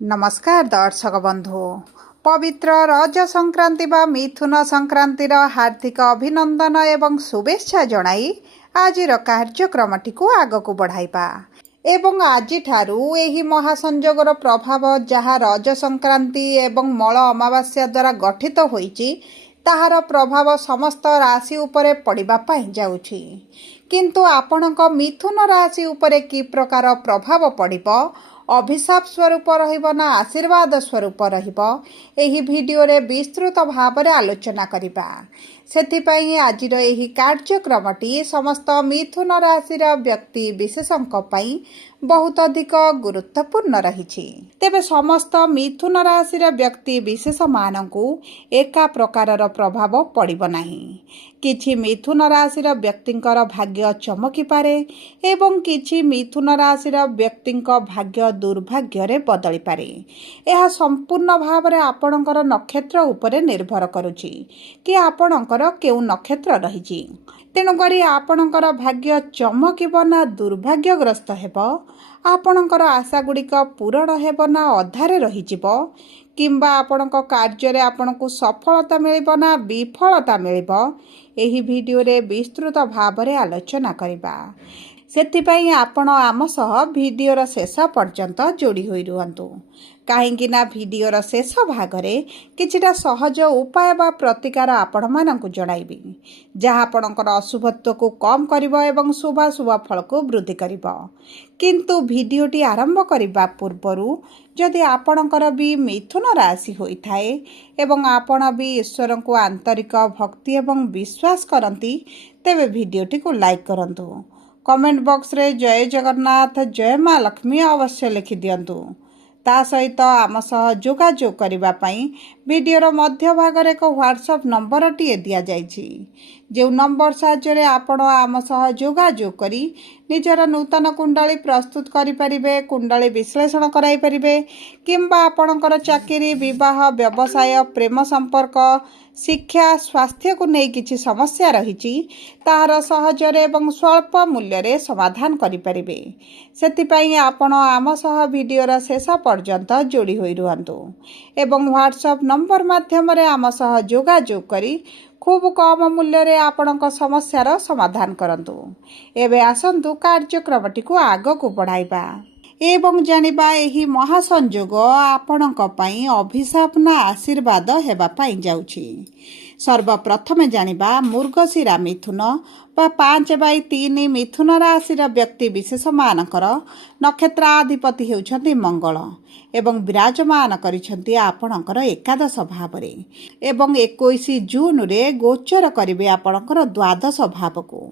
नमस्कार दर्शक बंधु पवित्र रज संक्रांति बा मिथुन संक्रांतिर हार्दिक अभिनंदन एवं शुभेच्छा जणाई आज कार्यक्रमटी को आगक बढ़ाइबा एवं आज ठारू एही महासंजोगर प्रभाव जहाँ रज संक्रांति एवं मल अमावास्या द्वारा गठित होईची ताहार प्रभाव समस्त राशि उपरे पड़िबा पाई जाउछि किंतु आपणक मिथुन राशि उपरे कि प्रकार प्रभाव पड़िबो अभिशाप स्वरूप रहिबो ना आशीर्वाद स्वरूप रहिबो एही भिडियो रे विस्तृत भाव रे आलोचना करिबा सेथिपाई आजिर एही कार्यक्रमटी समस्त मिथुन राशिर व्यक्ति विशेषंक पई बहुत अधिक गुरुत्वपूर्ण रहिछि। तेबे समस्त मिथुन राशिर व्यक्ति विशेष मानकु एका प्रकारर प्रभाव पड़िबो नाही। किछि मिथुन राशिर व्यक्तिंकर भाग्य चमकी पारे एवं किछि मिथुन राशिर व्यक्तिंक भाग्य दुर्भाग्य रे बदली पारे। यह संपूर्ण भाव रे आपणकर नक्षत्र उपरे निर्भर करुछि कि आपणकर केउ नक्षत्र रहिछि। तेणुकरी आपणकर भाग्य चमकिब ना दुर्भाग्यग्रस्त हेब, आपणकर आशा गुड़िक पूरण हेब ना अधारे रहिजिब, किंबा आपणक कार्य रे आपणकु सफलता मिलिब ना विफलता मिलिब एही भिडियो रे विस्तृत भाव रे आलोचना करिबा। सेथिपाई आपण आम सह भिडियोर शेष पर्यंत जोड़ी होई रुहंतु काहेकि ना भिडियोर शेष भागरे किछिटा सहज उपाय बा प्रतिकार आपण मानकु जणाइबी जहाँ आपणकर अशुभत्व को कम करिबो एवं शुभाशुभ फल को वृद्धि करिबो। किंतु भिडियोटी आरंभ करिबा पूर्वरु जदि आपणकर भी मिथुन राशि होइथाए एवं आपण भी ईश्वर को आंतरिक भक्ति एवं विश्वास करंती तेबे भिडियोटी को लाइक करंतु। कमेंट बॉक्स रे जय जगन्नाथ जय माँ लक्ष्मी अवश्य लिखि दियंतु। ता सहित आम सह जोगाजोग करिबा पई वीडियोर मध्य भाग रे एक व्हाट्सएप नंबर टी दिया जाइछि जो नंबर साहाय्य आपण आम सह जोगाजोग करी निजर नूतन कुंडली प्रस्तुत करि परिबे, कुंडली विश्लेषण कराई परिबे, किंबा आपणकर चाकरी विवाह व्यवसाय प्रेम संपर्क शिक्षा स्वास्थ्य को नहीं किछि समस्या रहिछि ताहार सहजरे एवं स्वल्प मूल्य रे समाधान करि परिबे। सेथिपाई आपण आम सह वीडियोर शेष पर्यंत जोड़ी होई रुहंतु एवं व्हाट्सएप नंबर माध्यम रे आम सह जोगाजोग करी खूब कम मूल्य रे आपणक समस्यार समाधान करंतु। एबे आसंतु कार्यक्रमटी को आगकु बढ़ाइबा एवं जानिबा एही महासंजोग आपणक पई अभिशाप ना आशीर्वाद हेबा पई जाउछि। सर्वप्रथमे जानिबा मृगशिरा मिथुन बा 5/3 मिथुन राशिर व्यक्ति विशेष मानकर नक्षत्राधिपति हेउछन्ति मंगल एवं विराजमान करिछन्ति आपणकर एकादश भावरे एवं 21 जून रे गोचर करिवे आपणकर द्वादश भाव को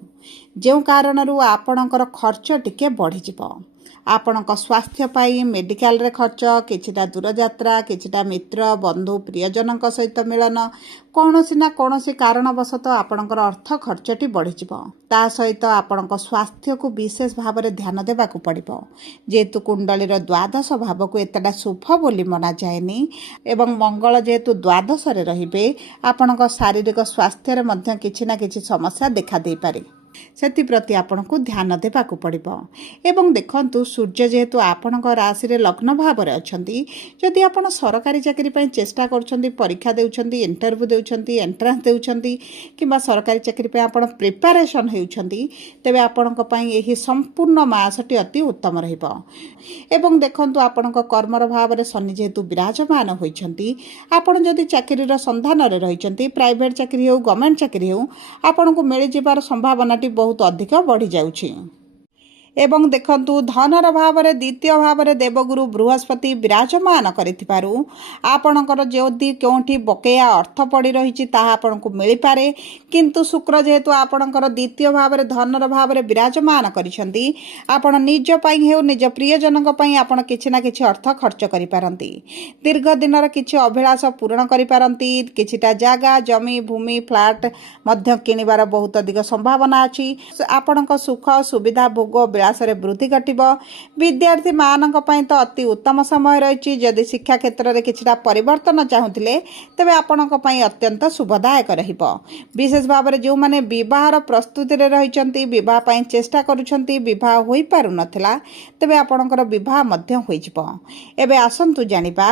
जेउ कारणरू आपणकर खर्च टिके बढ़ी जिवो। आपणक स्वास्थ्य पाई मेडिकल रे खर्च किछिटा दूर यात्रा किछिटा मित्र बंधु प्रियजनक सहित मिलन कौनसी ना कौनसी कारणवशतः आपणकर अर्थ खर्चटी बढ़ी जिवो। ता सहित आपणक स्वास्थ्य को विशेष भाव रे ध्यान देबाकू पड़िबो जेतु कुंडलीर द्वादश भाव को एतटा शुभ बोली मना जाएनी एवं मंगल जेतु द्वादश रे रहिबे आपणक शारीरिक स्वास्थ्य रे मध्य किछि ना किछि समस्या देखा देई पारे सेप्रति आपण को ध्यान देवाक पड़ो। एवं देखंतु सूर्य जेहेतु आपण राशि रे लग्न भाव में अच्छा जदि आप सरकारी चाकरी पर चेष्टा कर परीक्षा देउछंती इंटरव्यू देउछंती एंट्रांस देउछंती किंबा सरकारी चाकरी पर आप प्रिपारेशन होउछंती तेबे आपणक पई एही संपूर्ण मासटी अति उत्तम रहिबो। एवं देखंतु आपणक कर्मर भाव में शनि जेहेतु विराजमान होइछंती आपण जदि चाकरीर संधान रे रहिछंती प्राइवेट चाकरी हो गवर्नमेंट चाकरी हो आपणको मिल जिबार संभावना बहुत अधिक बढ़ी जाउछि। एवं देखंतु धनर भाव में द्वितीय भाव में देवगुरु बृहस्पति विराजमान करिथिबारु आपणकर जदि केउठी बकेया अर्थ पड़ी रही आपको मिल पारे किंतु शुक्र जेहेतु आपणकर द्वितीय भाव में धनर भाव में विराजमान करिसेंती आपण निज पई हेउ निज प्रियजनक पई आपण किछि ना किछि अर्थ खर्च करि पारंती। दीर्घ दिनर किछि अभिलाष पूर्ण करि पारंती। किछिटा जागा जमी भूमि फ्लैट मध्य किनिबार बहुत अधिक संभावना अछि। आपणक सुख सुविधा भोग प्रयास वृद्धि घटिब। विद्यार्थी मानक पई तो अति उत्तम समय रही। जदि शिक्षा क्षेत्र में किछिटा परिवर्तन चाहूले तेबे आपणक पई अत्यंत शुभदायक रहिबो। विशेष भाव में जो माने विवाहर प्रस्तुति रे रहिचंती, विवाह पई चेष्टा करूछंती, विवाह होई पारु नथिला तेबे आपणकर विवाह मध्य होई जिवो। एबे आसंतु जानिबा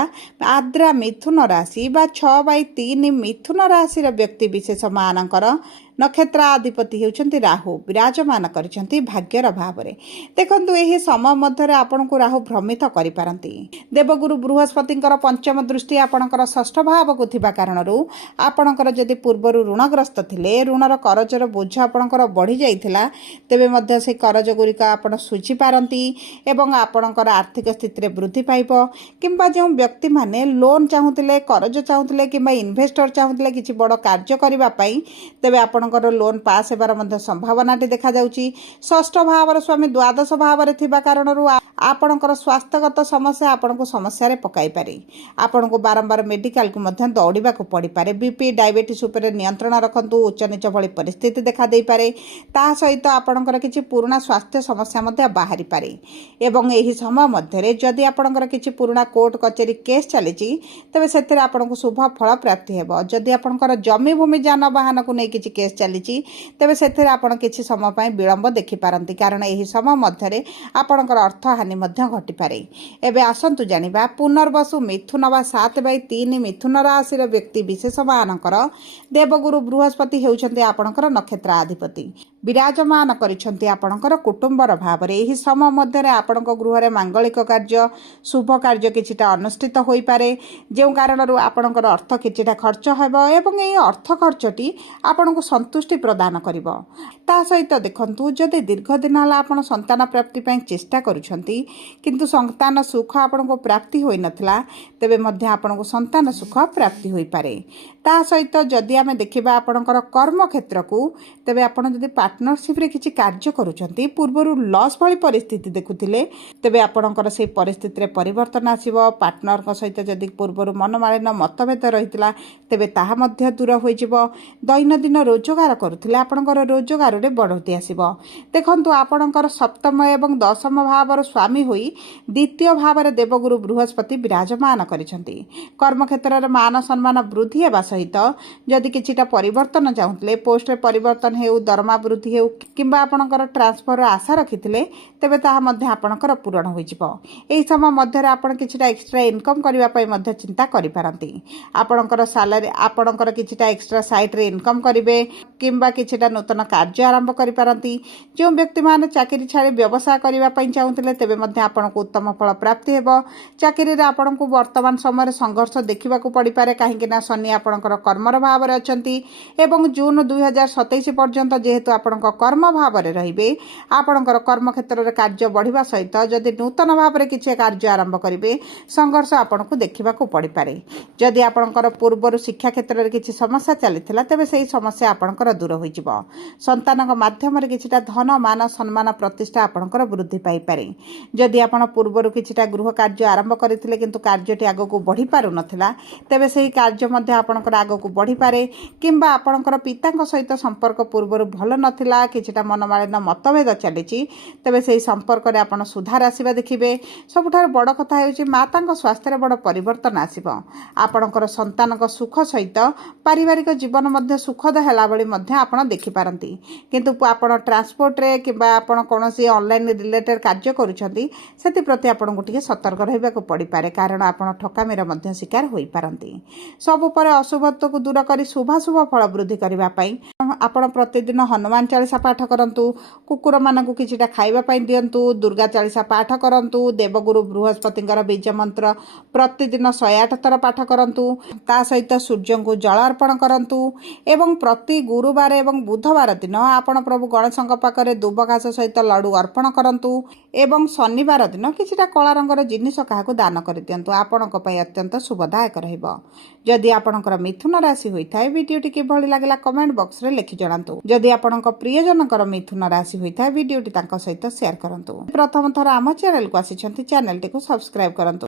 आद्रा मिथुन राशि बा 6/3 मिथुन राशि र व्यक्ति विशेष मानकर नक्षत्राधिपति होउछंती राहु विराजमान करिसंती भाग्यर भाव में। देखंतु एही समय मध्य आपन को राहु भ्रमित करि पारंती। देवगुरु बृहस्पतिंकर पंचम दृष्टि आपणकर षष्ठ भाव को थिबा कारणरू आपणकर जदि पूर्वरु ऋणग्रस्त थिले, ऋणर करजर बोझ आपणकर बढ़ी जाइथिला तेबे मध्य से करज गुरिक आपण सुझी पारंती एवं आपणकर आर्थिक स्थिति रे वृद्धि पाइबो। किंबा जो व्यक्ति माने लोन चाहूतिले, करज चाहूतिले किंबा इन्वेस्टर चाहूतिले किछि बड़ कार्य करिबा पई तेबे आपण लोन पास हेबार मध्य संभावना देखा जाउची। षष्ठ भावर स्वामी द्वादश भाव में थिबा कारणरू आपणकर स्वास्थ्यगत समस्या आपनको समस्या रे पकाई पारे। आपनको बारंबार मेडिकल को मध्य दौड़िबा को पड़ी पारे। बीपी डायबिटीज उपर नियंत्रण रखंतु। उच्च नीच भली परिस्थिति देखा दे पारे। ता सहित आपणकर किछि पुराना स्वास्थ्य समस्या मध्य बाहरी पारे। एवं एही समय मध्य जदि आपणकर किछि पुराना कोर्ट कचेरी केस चलीची तबे सेतिर आपनको शुभ फल प्राप्ति हेबो। जदि आपणकर जमी भूमि जान वाहन को नै किछि केस चलीची तेबे सेतिर आपण किछि समय पई विलंब देखि पारंती, कारण एही समय मध्य आपणकर अर्थ हानि मध्य घटी पारे। एबे आसंतु जानिबा पुनर्वसु मिथुन बा 7/3 मिथुन राशि र व्यक्ति विशेष मानकर देवगुरु बृहस्पति हेउछंती आपणकर नक्षत्राधिपति विराजमान करिसंती आपणकर कुटुंबर भाव में। एही समय मध्य आपणक गृह रे मांगलिक कार्य शुभ कार्य किछिटा अनुष्ठित होई पारे, जे कारणरू आपणकर अर्थ किछिटा खर्च हेबो एवं एही अर्थ खर्चटी आपणको संतुष्टि प्रदान करिवो। ता सहित देखंतु जदि दीर्घ दिन हला आपण संतान प्राप्ति पई चेष्टा करूछंती किंतु संतान सुख आपणको प्राप्ति होई नथला तेबे मध्य आपणको संतान सुख प्राप्ति होई पारे। ता सहित जदि आमे देखिबा आपणकर कर्म क्षेत्र को तेबे आपण जदि पार्टनरशिप रे किछि कार्य करूछंती, पूर्वरु लॉस भली परिस्थिति देखुथिले तेबे आपणकर से परिस्थिति रे परिवर्तन आसीबो। पार्टनर को सहित जदि पूर्वरु मनमालिन्य मतभेद रहितला तेबे ताहा मध्य दूर होई जिवो। दैनंदिन रोजगार करुथिले आपणकर रोजगार रे बढ़ोती आसीबो। देखंतु आपणकर सप्तम एवं दशम भावर स्वामी होई द्वितीय भाव में देवगुरु बृहस्पति विराजमान करिसंती। कर्म क्षेत्र रे मान सम्मान वृद्धि हेबा सहित जदि किछिटा परिवर्तन चाहूतिले, पोस्ट रे परिवर्तन हेउ, दरमा वृद्धि हेउ किंबा आपणकर ट्रांसफर आशा रखिथिले तेबे ताहा मध्य आपणकर पूरण होई जिवो। एही समय मध्य रे आपण किछिटा एक्स्ट्रा इनकम करिवा पई मध्य चिंता करि पारंती। आपणकर सैलरी आपणकर किछिटा एक्स्ट्रा साइट रे इनकम करिवे किंबा किछिटा नूतन कार्य आरंभ करि पारंती। जो व्यक्ति माने चाकरी छाड़ी व्यवसाय करिवा पई चाहूतिले तेबे मध्य आपणको उत्तम फल प्राप्ति हेबो। चाकरी रे आपणको वर्तमान समय संघर्ष देखिबा को पड़ी पारे, काहेकि ना शनि आपणकर कर्मर भाव रे अछंती एवं जून 2027 पर्यंत जेहेतु आपणको कर्म भाव रे रहिबे आपणकर कर्म क्षेत्र रे कार्य बढ़िबा सहित जदि नूतन भाव रे किछि कार्य आरंभ करिवे संघर्ष आपणको देखिबा को पड़ी पारे। जदि आपणकर पूर्वरु शिक्षा क्षेत्र रे किछि समस्या चलिथिला तेबे सेही समस्या आपणकर दूर होई जिवो। संतानक माध्यम रे किछिटा धन मान सम्मान प्रतिष्ठा आपणकर वृद्धि पाई पारे। जदि आपण पूर्वरु किछिटा गृह कार्य आरंभ करिथिले किंतु कार्यटी आगको बढ़ी पारु नथिला तेबे सेही कार्य मध्य आपणकर आगको बढ़ी पारे। किंबा आपणकर पिताक सहित संपर्क पूर्वरु भल नथिला, किछिटा मनमालिन्य मतभेद चलिछि तेबे सेही संपर्क रे आपण सुधार आसीबा देखिबे। सबुठार बड़ कथा हेउछि माताक स्वास्थ्य रे बड़ परिवर्तन आसीबो। आपणकर संतानक सुख सहित पारिवारिक जीवन मध्य सुखद हेला भली मध्य आपण देखि पारंती। किंतु आपण ट्रांसपोर्ट रे किंबा आपण कोनोसी ऑनलाइन रिलेटेड कार्य करूछंती सेति प्रति आपण गोटिए सतर्क रहबा को पड़ी पारे, कारण आपण ठकामीर मध्य शिकार होई पारंती। सब पर अशुभत्व को दूर करी शुभाशुभ फल वृद्धि करबा पई आपण प्रतिदिन हनुमान चालीसा पाठ करंतु, कुकुर मानकु किछिटा खाइबा पई दियंतु, दुर्गा चालीसा पाठ करंतु, देवगुरु बृहस्पतिंकर बीज मंत्र प्रतिदिन 108 थर पाठ करंतु, ता सहित सूर्य को जल अर्पण करंतु एवं प्रति गुरुवार एवं बुधवार दिन आपण प्रभु गणेशଙ୍କ पाखरे दुब घास सहित लड्डू अर्पण करंतु एवं शनिवार दिन किछिटा कला रंगर जिनिस काहाकु दान करि दियंतु। आपणक पई अत्यंत शुभदायक रहइबो। जदि आपणकर मिथुन राशि होइथाय वीडियोटी किभଳି लागला कमेंट बॉक्स रे लिखि जणांतु। जदि आपणक प्रियजनकर मिथुन राशि होइथाय वीडियोटी तांको सहित शेयर करंतु। प्रथम थर आम चैनल को आसिछंती चैनल टी को सब्सक्राइब करंतु।